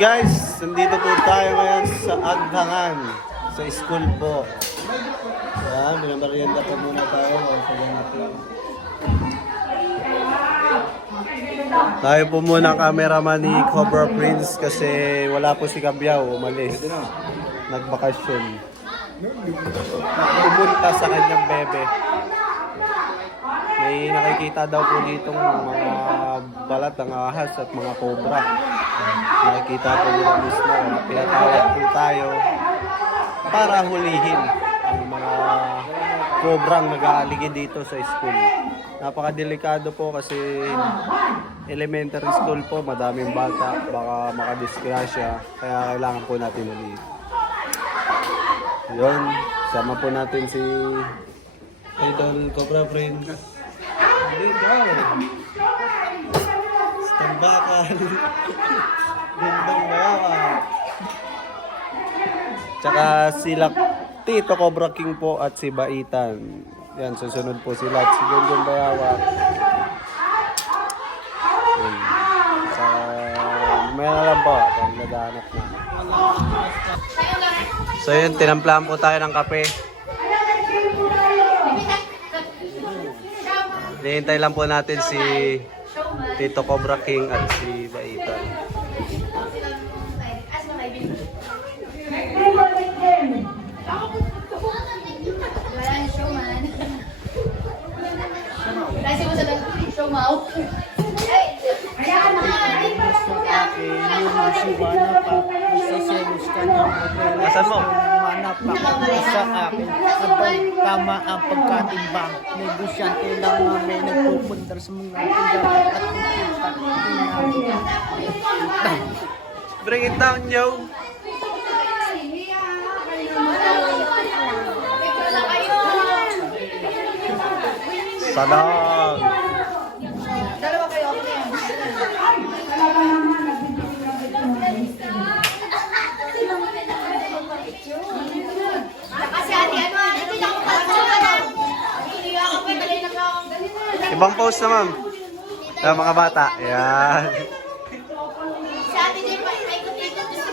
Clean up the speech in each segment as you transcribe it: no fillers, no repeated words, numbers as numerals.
Guys, nandito po tayo ngayon sa Agdangan, sa school po. Yan, binamarienda po muna tayo. Tayo po muna ang cameraman ni Cobra Prince kasi wala po si Kabyaw, umalis. Nagbakasyon. Pumunta sa kanyang bebe. May nakikita daw po ditong mga balat ng ahas at mga cobra. Nakikita po nila mismo. Pinatawag po tayo para hulihin ang mga cobrang nag-aaligid dito sa school. Napakadelikado po kasi elementary school po, madaming bata, baka makadisgrasya, kaya kailangan po natin ulit. Yun, sama po natin si Idol Cobra Prince. Tambakan. Gandang bayawa. Tsaka sila Tito Cobra King po at si Baitan. Yan, susunod po sila at si Gandang bayawa. Yan. Sa mamaya na lang po pag naghahanap na. So yun, tinamplahan po tayo ng kape. Hinihintay lang po natin si Tito Cobra King at si Baitan. Kasi mo sa showmao. Asan mo? Sa akin, habang tama ang pagkatimbang, negosyante lang namin nagpupunta sa mga tindahan at pupunta. Bring it down, yo! Salang! Dalawa kayo, okay yan. Kasi ate, ano, hindi na ako kalasukan. Hindi ako pa dali na lang. Ibang post na, ma'am. Mga bata. Yan. Si ate din pa, may kutikot sa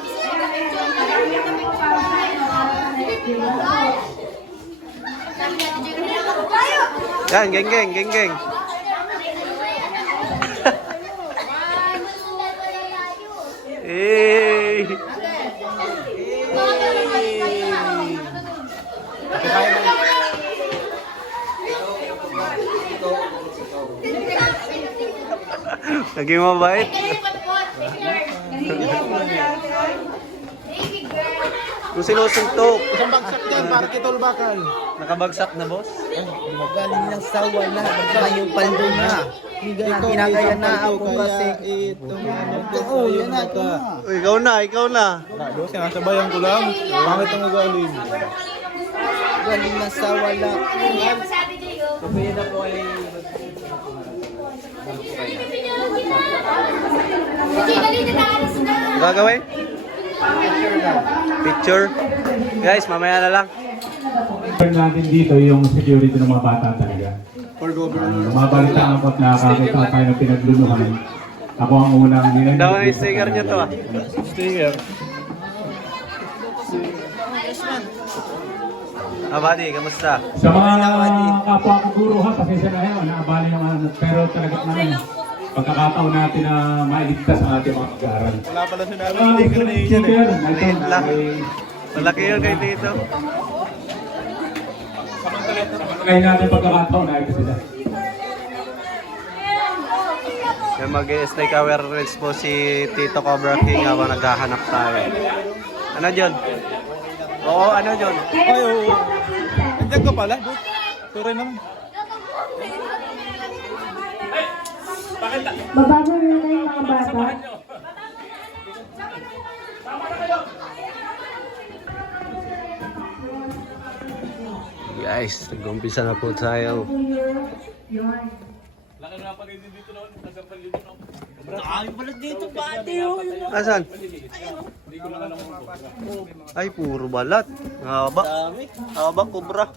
Yan, geng, geng, geng, geng. Hey! Naging mabait. Kung sinusuntok. Isang bagsak dyan para kitulbakan. Nakabagsak na, boss? Galing ng sawa na, yung paldo na. Ginagaya na ako kasi ito. Oo, yan na. Ikaw na, ikaw na. Sinasabayan ko lang. Bakit ang galing? Galing ng sawa na. Sabayan na po ay... Ang gagawin? Picture? Guys, mamaya na lang. Natin dito yung security ng mga bata talaga. Mabalitaan ko at nakakita tayo ng pinagluluhan. Ako ang unang nilang... Daw ang sticker nyo to, ah. Sticker. Buddy, kamusta? Sa mga kapwa ko guro ha, pasensya na yun, naabali naman. Pero talagang naman, pagkakataon natin na mailigtas ang ating mga pag-aaral. Wala pala sinabi ng sticker na yun. Maliit lang. Malaki yun kay Tito. Ngayon natin pagkakataon na ito sila. Yung mag-snake awareness po si Tito Cobra King habang naghahanap tayo. Ano John? Oo, ano John? Ay, oo. Andiyan ka pala. Sorry naman. Mabago na kayo mga bata. Guys, nag-umpisa na po tayo. Ay, pala dito pati. Asan? Ay, puro balat. Haba. Haba, kubra.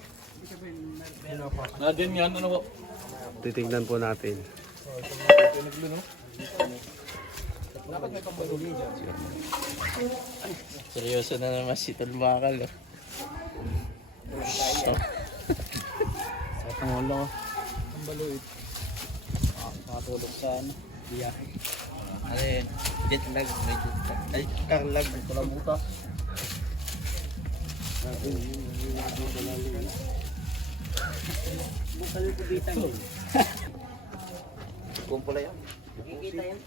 Nadin yan, ano po? Titignan po natin. Seryoso na naman si Tulbakal. Sa pangulo. Ang baluit. Makatulog sa biyahe. Ano yun? Jet lag. May jet lag. Ay, car lag. May kulabuta. Bukal yung kubitan yun. Kumpula yan. Kikita yan.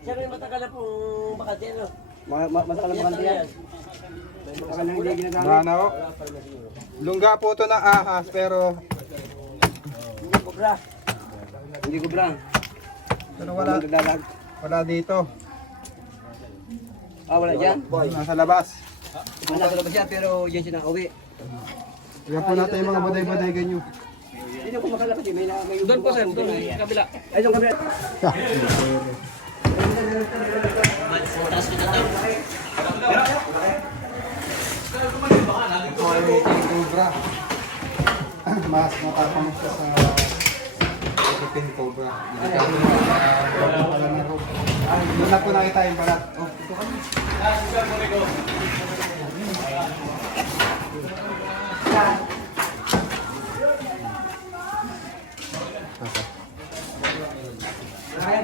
Siyempre matagal na pong bakante ano? Matagal na bakante yan. Matagal na hindi ginagamit. Ano? Lungga po ito ng ahas pero Hindi kubra. Hindi kubra. pero wala dito. Wala dyan? Nasa labas. Nasa labas siya pero dyan siya nakauwi. Yan po natin yung mga baday-baday ganyo. Hindi ko makalapit eh. May doon po sir, doon. Kabila. Ay, doon kabila. Ito ay cobra. Mas matapang siya sa Philippine cobra. Hindi ka pala na rope. Doon na po nakita yung balat. Oh, ito kami.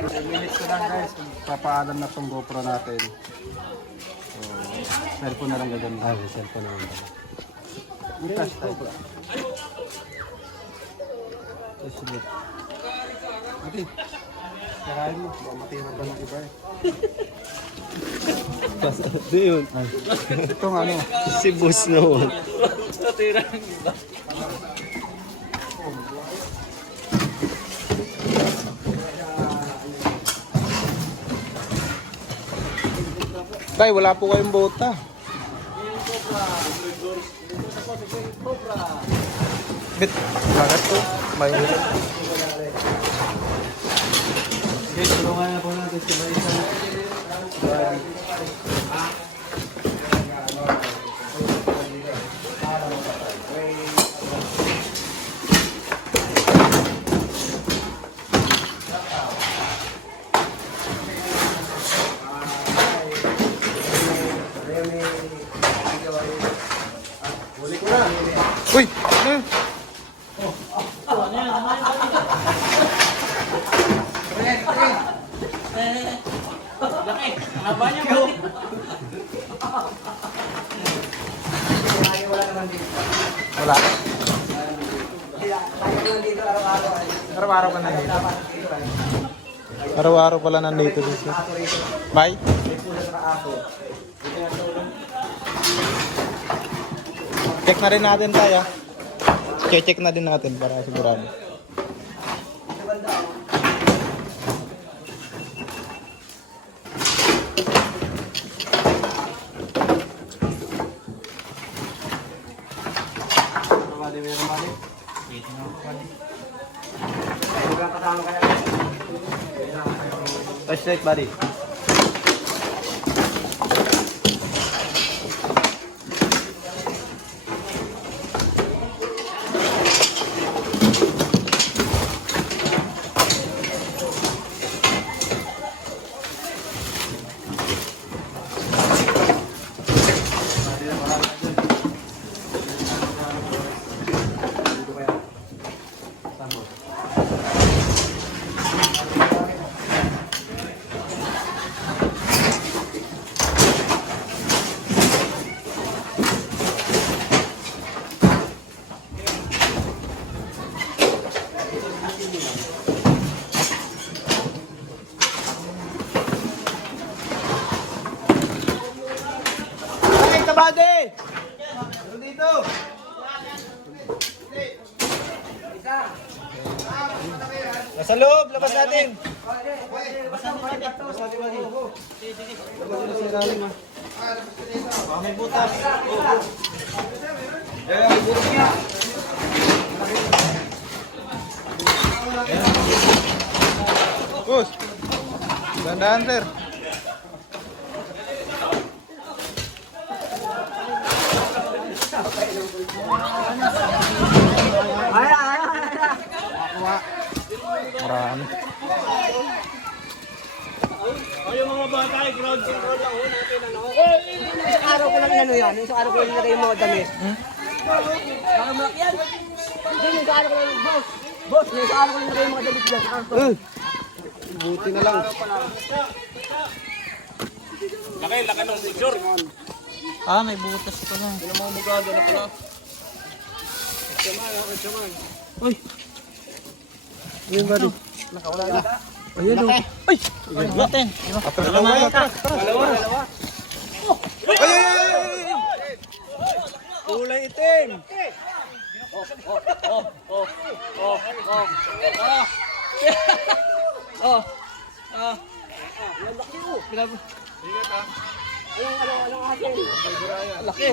Minutes ko lang guys, papaalam na tong GoPro natin. So, cellphone na lang gagawin. Cellphone na lang. Flash type. Susunod. Ate, sarayin mo. Baka matira pa ng iba eh. Di yun. Itong ano, Si boss noon. tay, wala po kayong bota. Bit, bakit to? May Okay, tulungan na po natin si Marisa. uy! Ano? Wala. Araw-araw ka na dito. Araw-araw pala nandito dito. Bye. Check na rin natin tayo. Check na din natin para sigurado. Straight body. Bade! Dito! Nasa loob, labas natin. May butas. May butas nga. Bus. Dandahan, sir. Marami. Isang araw ko lang inano yan. Isang araw ko lang nilagay yung mga damit. Baka malaki yan. Hindi, isang araw ko lang. Boss, isang araw ko lang nilagay yung mga damit dyan sa karton. Buti na lang. Ah, may butas pa lang. Uy! Yun ba rin? Ayun o. Ay! Ayun natin. Kulay itim! Laki.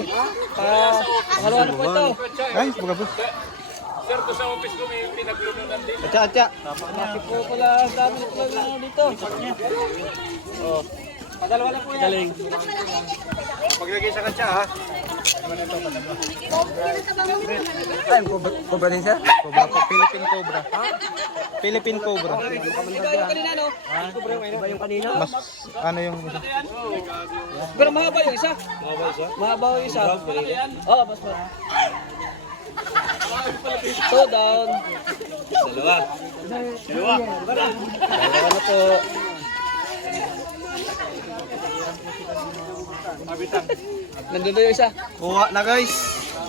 Pangalawa na po ito. Ay, baga po. Atya. Laki po pala. Dami na pala na dito. Padalawa na po yan. Galing. Paglagay sa katsa ha. Ay, cobra din sir? Cobra po. Philippine Cobra. Philippine Cobra. Iba yung kanina no? Iba yung kanina? Mas ano yung isa? Pero mahaba yung isa. Mahaba yung isa. Oo, mas mahaba. So down. Dalawa na po. Nandun yung isa. Kuha na guys.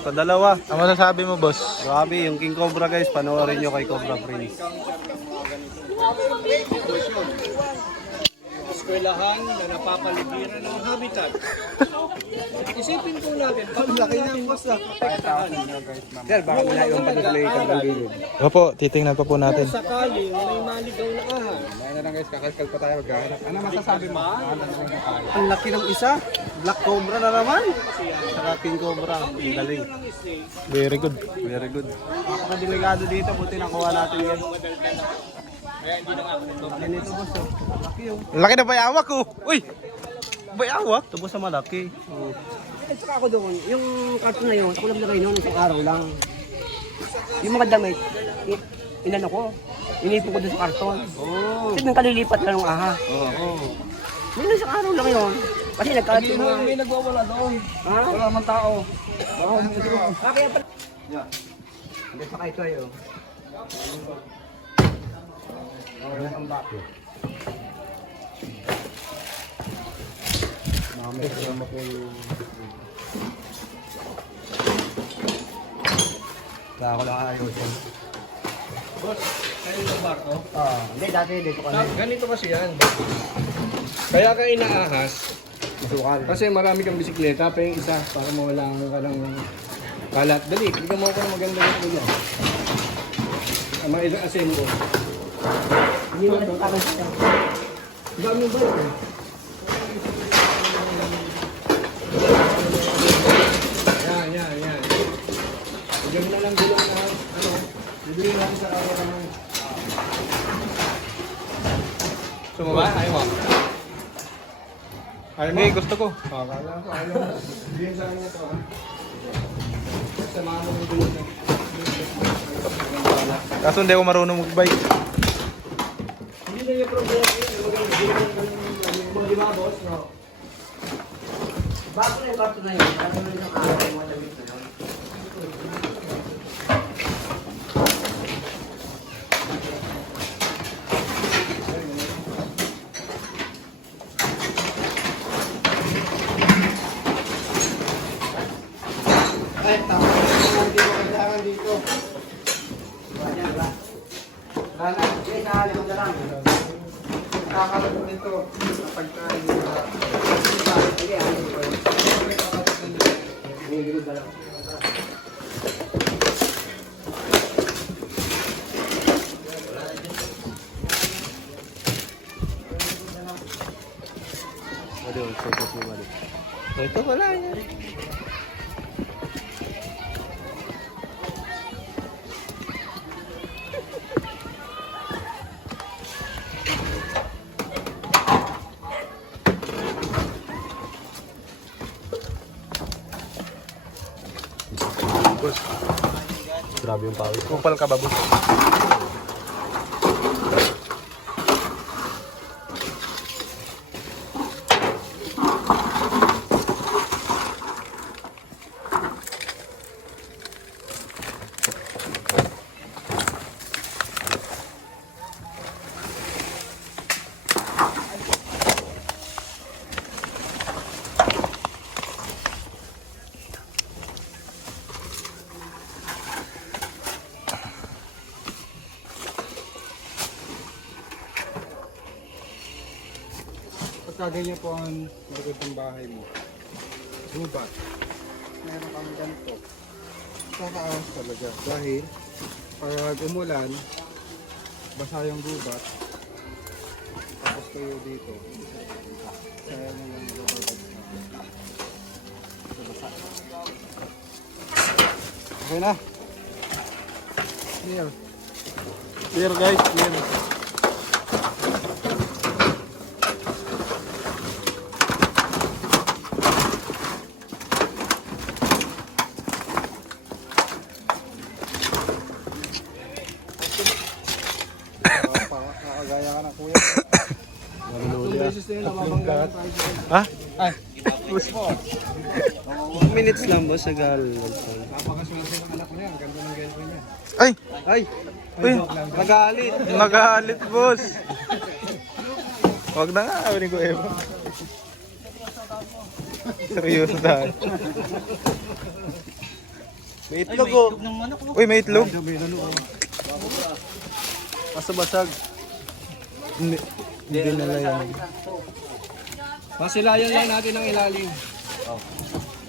Padalawa. Ang masasabi mo, boss? Grabe, yung King Cobra guys. Panoorin nyo kay Cobra Prince. Eskwelahan na napapaligiran ng habitat. Isipin po natin, pag laki ng boss na protektahan. Sir, baka malayo ang pagkakalayo ng gilid. Opo, titingnan pa po natin. Kung sakali may maligaw na ahas, Ano na guys, kakalkal pa tayo maghahanap. Ano masasabi mo? Ang laki ng isa. Black Cobra na naman. Saka King Cobra. Ang galing. Very good. Very good. Napakadelikado dito. Buti nakuha natin yan. Ganito boss. Oh. Laki oh. Laki na bayawak ko. Uy! Bayawak? Ito boss sa malaki. at saka ako doon, yung karton na yun, ako lang nilagay noon, isang araw lang. Yung mga damit, inano ko, inipon ko doon sa karton. Kasi nang kalilipat lang ng aha. Yung isang araw lang yun. Kasi nagkarton na. May nagwawala doon. Ha? Wala naman tao. Kaya pala. Hindi pa kayo tayo. Ang bakit. Kaya ako lang ayusin. Boss, kayo yung barko? Hindi, dati dito kami. Ganito kasi yan. Kaya ka inaahas. Kasi marami kang bisikleta, pa yung isa para mawala ka ng kalat. Dali, bigyan mo ako ng maganda dito dyan. Mga ilang asin ko. Hindi mo nagkakaroon siya. Dami ba yun? Yan. Bigyan mo na lang gulong na, bibili lang sa araw naman. Sumaba? Ayaw mo? Ayaw mo? Gusto ko. Kala ko, ayaw mo. Bigyan sa kanya ito. Samahan mo yung gulong na. Kaso hindi ako marunong mag-bike. Hindi na yung problema yun. Mga lima, boss, no? Bago na yung karto na yun. Bago na yung araw yung mga damit na yun. Ay, tama. Hindi mo kailangan dito. Rana, okay, nakalimot na lang. Kakaroon nito sa pagkain na sige, ayun ko. Nililod na lang. Wala yung focus mo balik. Ito wala yan. Grabe yung pawis. Kupal ka ba, boss? ganyan po ang likod ng bahay mo, gubat, meron kang ganito. Kakaahas talaga. Dahil, pag umulan, basa yung gubat, tapos kayo dito, kaya na lang nababagsak. Okay na. Clear. Clear guys, clear. Nakagaya ka na kuya. Nalululi ah. Beses na yun, namamangga na tayo. Ha? Ay, 1 minutes lang boss, agal. napakaswerte ng anak niya. Ang ganda ng girlfriend niya. Ay! Ay! Uy! Joke lang. Nagalit! Nagalit boss! Wag na nga, awin ko Eva. Seryoso tayo. May itlog oh. Uy, may itlog. Basag. Hindi. Hindi nila yan. Masilayan lang natin ang ilalim.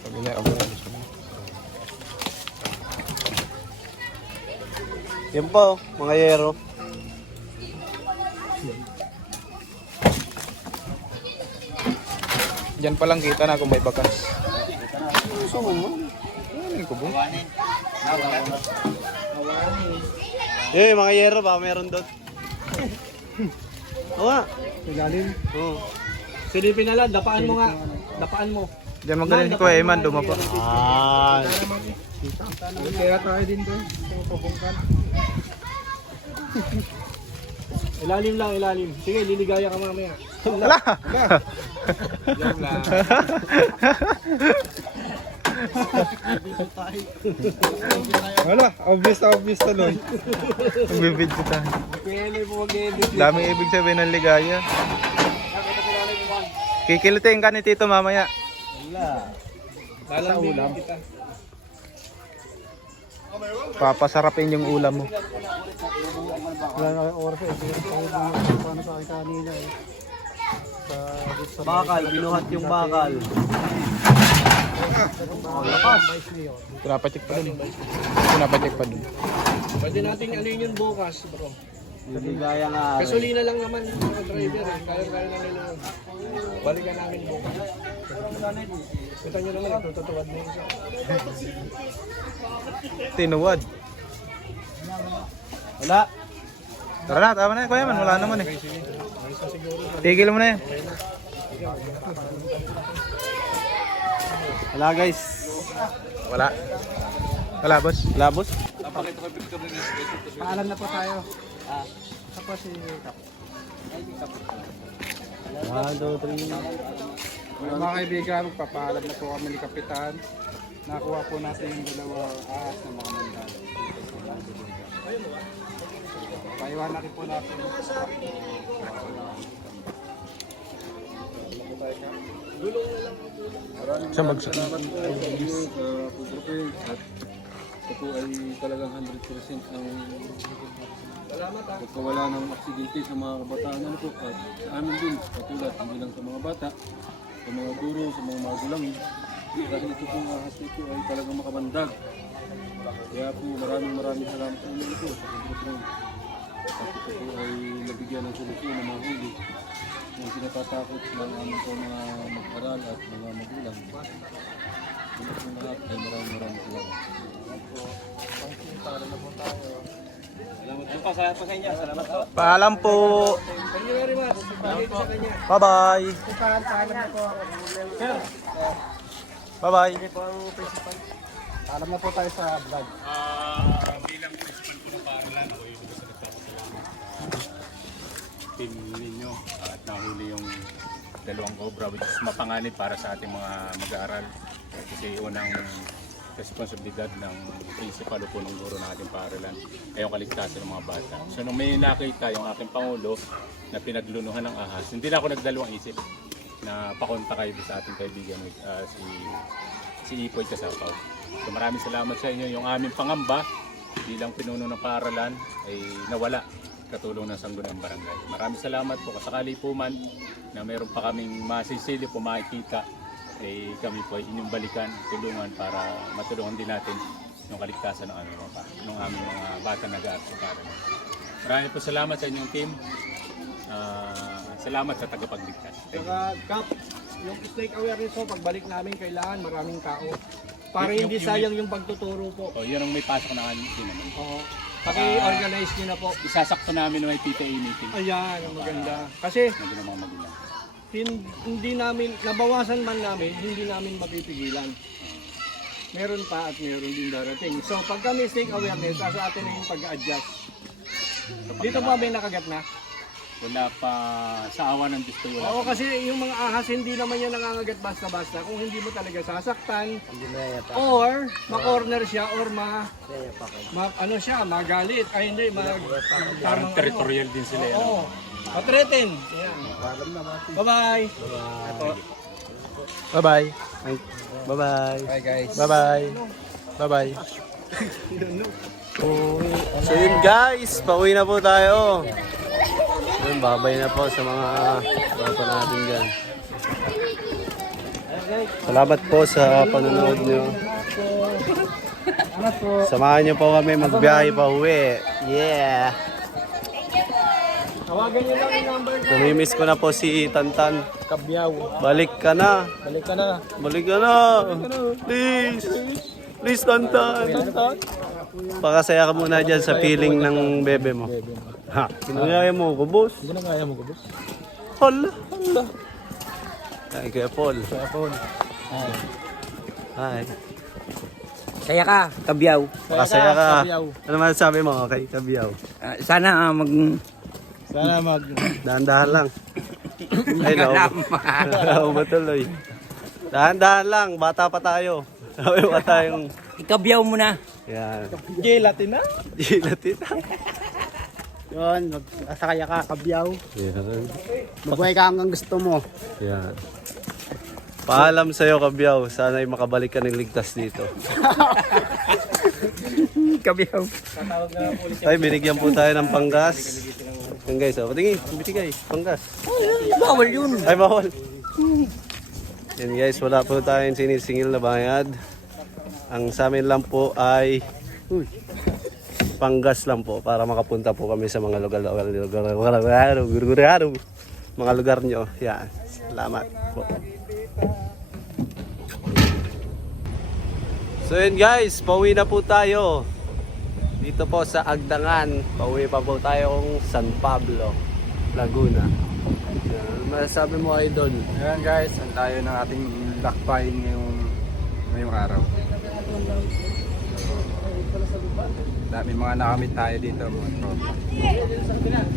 Pagila ako na. Yan po, mga yero. Diyan pa lang kita na kung may bakas. Gusto mo? Ano ko ba? Eh, mga yero ba? Meron doon. Oo nga. Ilalim. Oo. Silipin na lang, dapaan mo nga. Dapaan mo. Diyan magaling si Kuya Eman, dumapa. Ah. Kaya tayo din doon. Pupungkan. Ilalim lang, ilalim. Sige, liligaya ka mamaya. Wala. Joke lang. Wala, obvious tuloy. Bibid ko tayo. Pwede po mag-edit. Daming ibig sabihin ng ligaya. Kikilitin ka ni Tito mamaya. Sa ulam. Kita. Papasarapin yung ulam mo. Wala na oras eh. Paano sa akin kanina eh. Bakal, binuhat yung bakal. Pinapatik pa dun. Pinapatik pa dun. Pwede natin ano yun bukas, bro. Ligaya nga. Gasolina lang naman yung mga driver eh. Kaya namin yun. Balikan namin bukas. Kita nyo naman, tututuwad mo isa. Tinuwad. Wala. Tara na, tama na Kuya Man. Wala naman eh. Tigil mo na yan. Wala guys. Wala. Wala boss. Wala boss. Paalam na po tayo. Ako si Kap. 1, 2, 3. Mga kaibigan, magpapaalam na po kami ni Kapitan. Nakuha po natin yung dalawang ahas ng mga mandal. Paiwanan po natin. Saan bagsak? Salamat po sa inyo sa Pugrupe at ito po ay talagang 100% ang pagkawala ng aksidente sa mga kabataan ano po at sa amin din katulad hindi lang sa mga bata, sa mga guro, sa mga magulang dahil ito pong ahas nito ay talagang makabandag. Kaya po maraming salamat sa inyo po sa Pugrupe at ito po ay nabigyan ng solusyon ng mga huli yung pinatatakot ng aming po mga mag-aral at mga magulang. Ito po lahat ay maraming salamat. Salamat po sa inyo. Salamat po. Paalam po. Thank you very much. Dito sa kanya. Bye-bye. Bye-bye. Paalam na po tayo sa vlog. Team ninyo at nahuli yung dalawang cobra which is mapanganib para sa ating mga mag-aaral kasi unang responsibilidad ng principal o punong guro ng ating paaralan ay yung kaligtasan ng mga bata. So nung may nakita yung aking pangulo na pinaglunuhan ng ahas, hindi na ako nagdalawang isip na pakonta kayo sa ating kaibigan si Ipoy Kasapaw. So maraming salamat sa inyo. Yung aming pangamba bilang pinuno ng paaralan ay nawala katulong ng Sangguniang Barangay. Maraming salamat po. Kasakali po man na meron pa kaming masisili po makikita, eh kami po ay inyong balikan, tulungan para matulungan din natin yung kaligtasan ng aming mga bata nag-aaral sa paaralan. Maraming po salamat sa inyong team. Salamat sa tagapagligtas. Thank you. Saka, Kap, yung snake awareness po, pagbalik namin kailangan maraming tao. Para hindi sayang yung pagtuturo po. Oh, yun ang may pasok na din naman. Oo. Paki-organize nyo na po. Isasakto namin ng may PTA meeting Ayan, ang maganda. Kasi na din ang mga magulang. hindi namin, nabawasan man namin, hindi namin mapipigilan. Meron pa at meron din darating. So pag kami snake awareness, sa atin na yung pag-adjust. Dito po may nakagat na. Wala pa, sa awa ng Diyos ko wala Oo, pa. kasi yung mga ahas hindi naman yan nangangagat basta-basta kung hindi mo talaga sasaktan or ma-corner siya or ano siya, magalit. Ay hindi, Parang territorial din sila yan. Oo. Patretin. Ayan. Bye-bye. Bye-bye. Bye-bye. Bye guys. Bye-bye. Bye-bye. So yun guys, pauwi na po tayo. Yun, babay na po sa mga bata natin dyan. Salamat po sa panonood nyo. Samahan nyo po kami magbiyahe pa uwi. Yeah! Tawagan niyo lang yung number ko. Namimiss ko na po si Tantan. Kabyaw. Balik ka na. Balik ka na. Balik ka na. Please. Please, Tantan. Pakasaya ka muna dyan sa feeling ng bebe mo. Ha? Kinagaya mo ko, boss. Ginagaya mo ko, boss? Hala. Hala. Ay, Kuya Paul. Kaya po. Hi. Kaya ka, Kabyaw. Pakasaya ka. Kabyaw. Ano man sabi mo kay Kabyaw? Sana Sana Dahan-dahan lang. Ay, naubo tuloy. Dahan-dahan lang. Bata pa tayo. Sabi pa tayong... Kabyaw mo na. Yan. Gelatin na. Gilatin na. Yun, masakaya ka, Kabyaw. Yan. Magbuhay ka hanggang gusto mo. Yan. Paalam sa'yo, Kabyaw. Sana'y makabalik ka ng ligtas dito. Kabyaw. Ay, binigyan po tayo ng panggas. Yan guys, oh. Patingin, binigay. Panggas. Bawal yun. Ay, bawal. Yan guys, wala po tayong sinisingil na bayad. Ang sa amin lang po ay panggas lang po para makapunta po kami sa mga lugar nyo. Yan. Salamat po. So yun guys, pauwi na po tayo. Dito po sa Agdangan. Pauwi pa po tayong San Pablo, Laguna. Yan. Masasabi mo, idol? Ayan guys, ang tayo ng ating lakbayin ngayong araw. Dami mga nakamit tayo dito, mga tropa.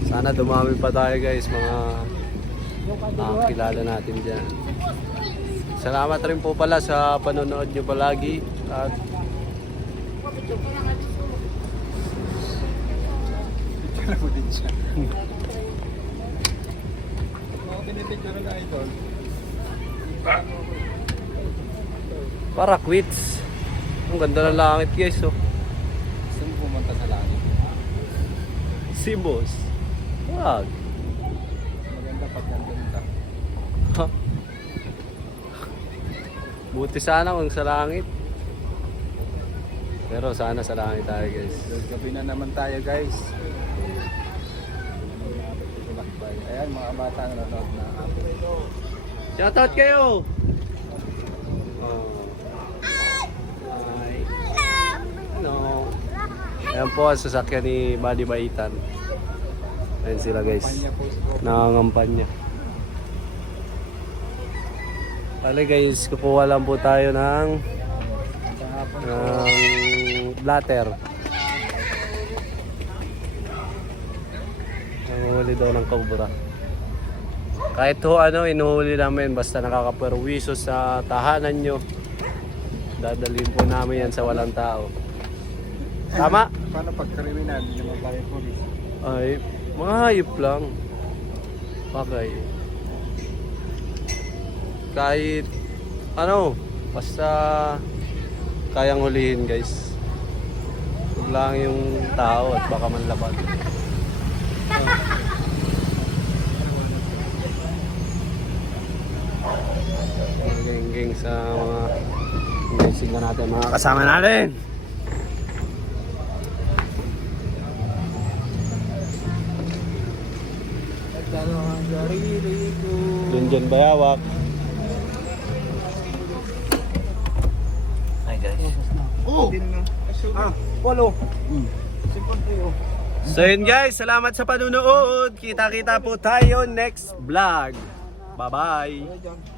Sana dumami pa tayo guys, mga kilala natin dyan. Salamat rin po pala sa panonood nyo palagi. At Alam mo din siya. Mga pinipicture na ito. para quits. Ang ganda ng langit guys, oh. Gusto mo pumunta sa langit? Si boss. Wag. Maganda pag nandun ka. Buti sana kung sa langit. Pero sana sa langit tayo guys. Gabi na naman tayo guys. Ayan mga bata ang nanonood na ako. Shoutout kayo! Hi. Hello. Ayan po ang sasakyan ni Buddy Baitan. Ayan sila guys. Nangangampanya. Pala guys, kukuha lang po tayo ng blatter. Nanguhuli daw ng cobra. Kahit ho ano, inuhuli namin basta nakakaperwiso sa tahanan nyo. Dadalhin po namin yan sa walang tao. Tama? Paano pag kriminal? Hindi naman tayo police. Ay, mga hayop lang. Bagay. Kahit ano, basta kayang hulihin guys. Huwag lang yung tao at baka manlaban. Geng-geng sa mga blessing na natin, mga kasama natin. Junjun Bayawak. Polo. So yun guys, salamat sa panunood. Kita-kita po tayo next vlog. Bye-bye.